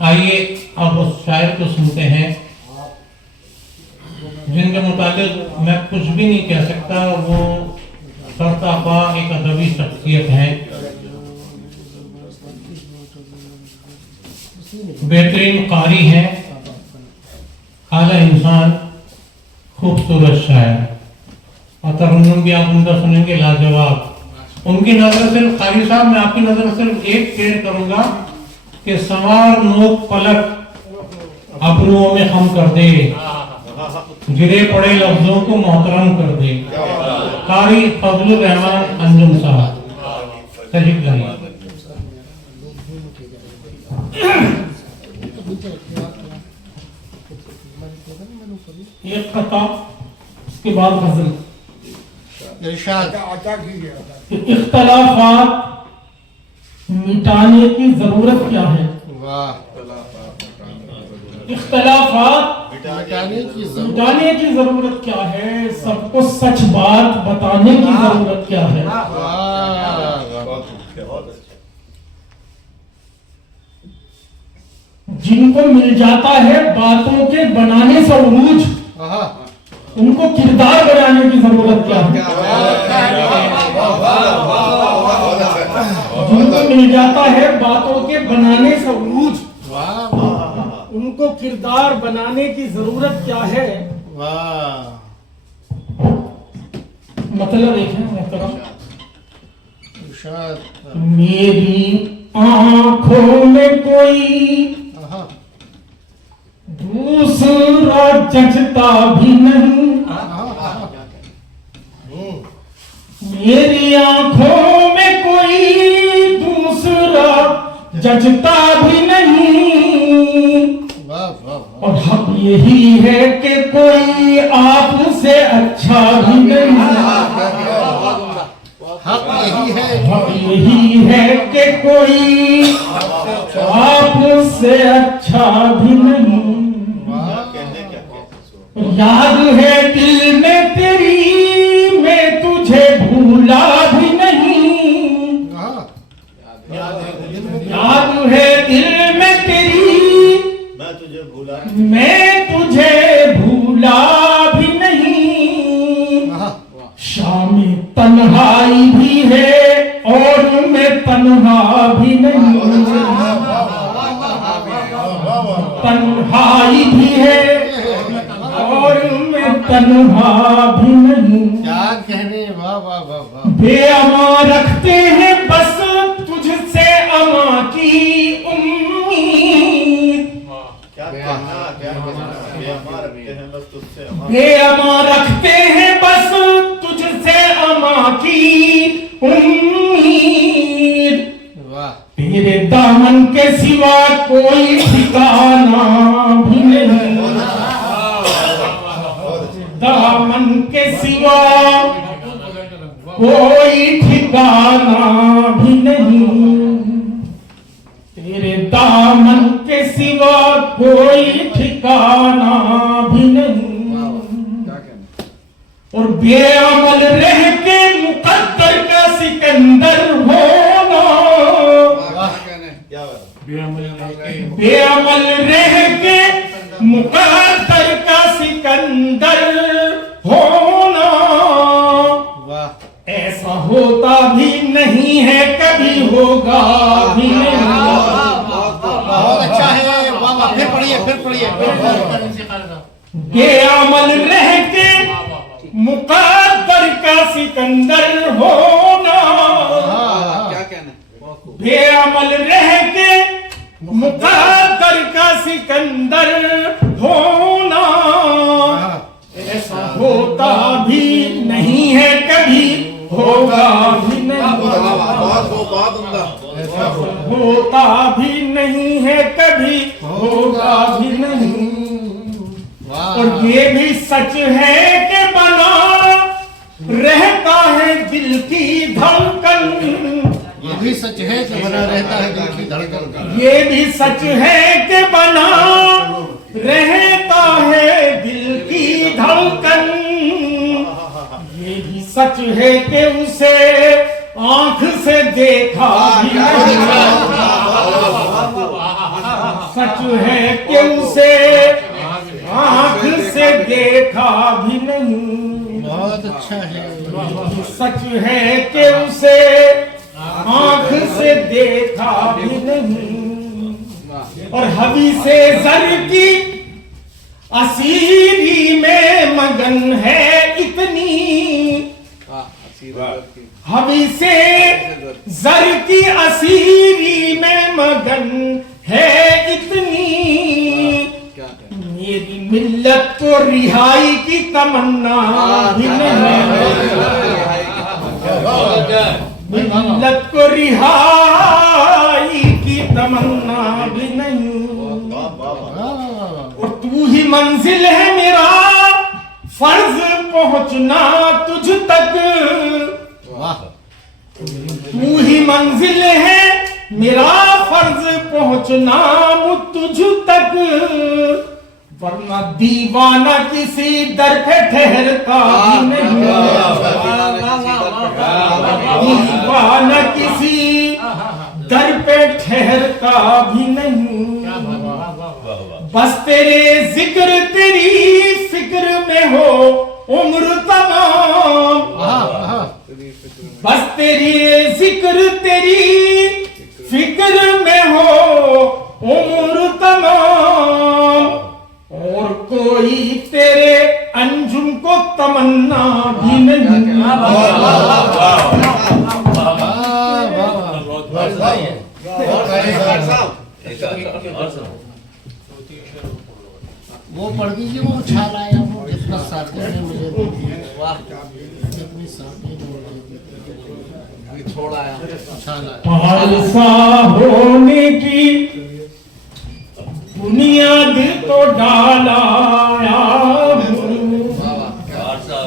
आइए अब उस शायर को सुनते हैं जिनके मुताबिक मैं कुछ भी नहीं कह सकता। वो सरतापा एक अदबी शख्सियत है, बेहतरीन कारी है, आला इंसान, खूबसूरत शायर और तरन्नुम भी आप उनका सुनेंगे लाजवाब। उनकी नजर सिर्फ कारी साहब, मैं आपकी नजर सिर्फ एक शेर करूंगा कि सवार नोक पलक अबरुओं में खम कर दे, गिरे पड़े लफ्जों को मोहतरम कर दे। कारी फजलुर रहमान अंजुम साहब तशरीफ लाइए। ये खता, इसके बाद गजल। इख्तलाफात मिटाने की जरूरत क्या है? इख्तलाफात मिटाने की जरूरत क्या है? सबको सच बात बताने की जरूरत क्या है? जिनको मिल जाता है बातों के बनाने से उरूज, उनको किरदार बनाने की जरूरत क्या है? जिनको मिल जाता है बातों के बनाने से उरूज, उनको किरदार बनाने की जरूरत क्या है? मतलब एक है मेरी आंखों में कोई दूसरा जचता भी नहीं, मेरी आंखों में कोई दूसरा जचता भी नहीं। और हक यही है कि कोई आपसे अच्छा भी नहीं। हक यही है कि कोई आपसे अच्छा भी नहीं। याद है दिल में तेरी, मैं तुझे भूला भी नहीं। याद है दिल में तेरी, मैं तुझे भूला भी नहीं। शाम तन्हाई भी है और मैं तन्हा भी नहीं। तन्हाई भी है और मैं तन्हा भी नहीं। क्या कहने, वाह वाह वाह वाह। बेअमा रखते हैं बस तुझसे अमा की उम्मीद। बेअमा रखते हैं बस तुझसे अमा की उम्मीद। तेरे दामन के सिवा कोई ठिकाना भी नहीं। दामन के सिवा कोई ठिकाना भी नहीं। तेरे दामन के सिवा कोई ठिकाना भी नहीं। और बेअमल रह के मुकद्दर का सिकंदर होना। बेअमल रह के मुकद्दर का सिकंदर होना। ऐसा होता भी नहीं है, कभी होगा भी नहीं। बहुत अच्छा है, वाह। फिर पढ़िए। बेअमल रह के मुकद्दर का सिकंदर होना। बेअमल रह के मुकद्दर का सिकंदर होना। ऐसा होता भी नहीं है, कभी होगा भी नहीं। ऐसा होता भी नहीं है, कभी होगा भी नहीं। और ये भी सच है कि बना रहता है दिल की धड़कन। ये भी सच है कि बना रहता है दिल की धड़कन। ये भी सच है कि बना रहता है दिल की धड़कन। ये भी सच है कि उसे आंख से देखा भी नहीं। सच सच है कि उसे आंख से देखा भी नहीं, और हवी से जर की असीरी में मगन है इतनी, हवी से जर की असीरी में मगन है इतनी, मेरी मिल्लत को रिहाई की तमन्ना भी नहीं, मिल्लत को रिहाई की तमन्ना भी नहीं, और तू ही मंजिल है मेरा फर्ज पहुंचना तुझ तक, तू ही मंजिल है मेरा फर्ज पहुंचना तुझ तक, वरना दीवाना किसी दर पे ठहरता नहीं, दीवाना किसी दर पे ठहरता भी नहीं, बस तेरे जिक्र तेरी फिक्र में हो उम्र तमाम, बस तेरी जिक्र तेरी फिक्र में हो उम्र तमाम, और कोई तेरे अंजुम को तमन्ना भी नहीं। वो पढ़ दीजिए, वो छाल आया, वो जितना साथी ने मुझे जितनी साथी ने मुझे छोड़ा छाल आया। खालसा होने की बुनियाद तो डालाया,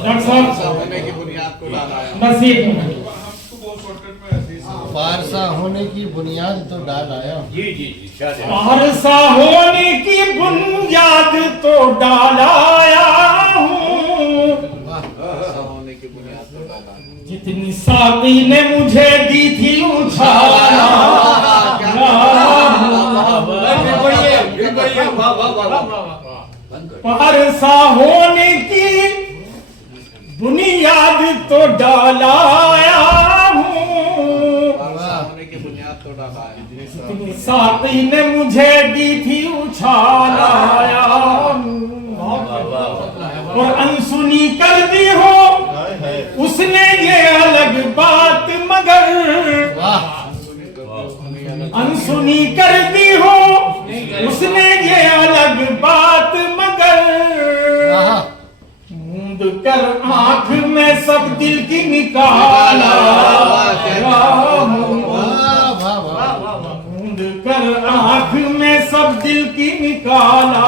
डॉक्टर साहब बस एक मिनट, फारसा होने की बुनियाद तो डाल आया। फारसा होने की बुनियाद तो डालाया हूँ, जितनी साथी ने मुझे दी थी उछाला, फारसा होने की बुनियाद तो डालाया हूँ, साथी ने मुझे दी थी उछालाया, और अनसुनी कर दी हो उसने ये अलग बात, मगर अनसुनी कर दी हो उसने ये अलग बात, मगर मूंद कर आंख में सब दिल की निकाला, मूंद कर आंख में सब दिल की निकाला,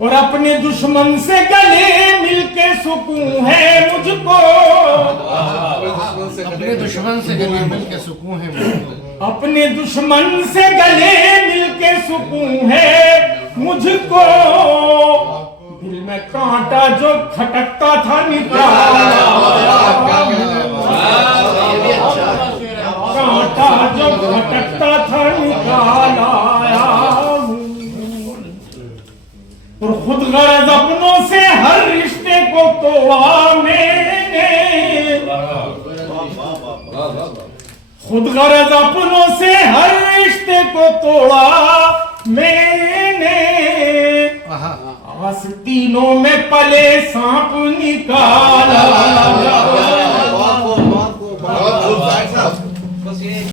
और अपने दुश्मन से गले मिलके सुकून है मुझको, अपने दुश्मन से गले मिल के सुकून है मुझको, अपने दुश्मन से गले मिलके सुकून है मुझको, दिल में कांटा जो खटकता था निकाला, कांटा जो खटकता था निकाला, और खुद गरज अपनों से हर रिश्ते को तोड़ा मैंने, खुद गरज अपनों से हर रिश्ते को तोड़ा मैंने, आस्तीनों में पले सांप निकाला,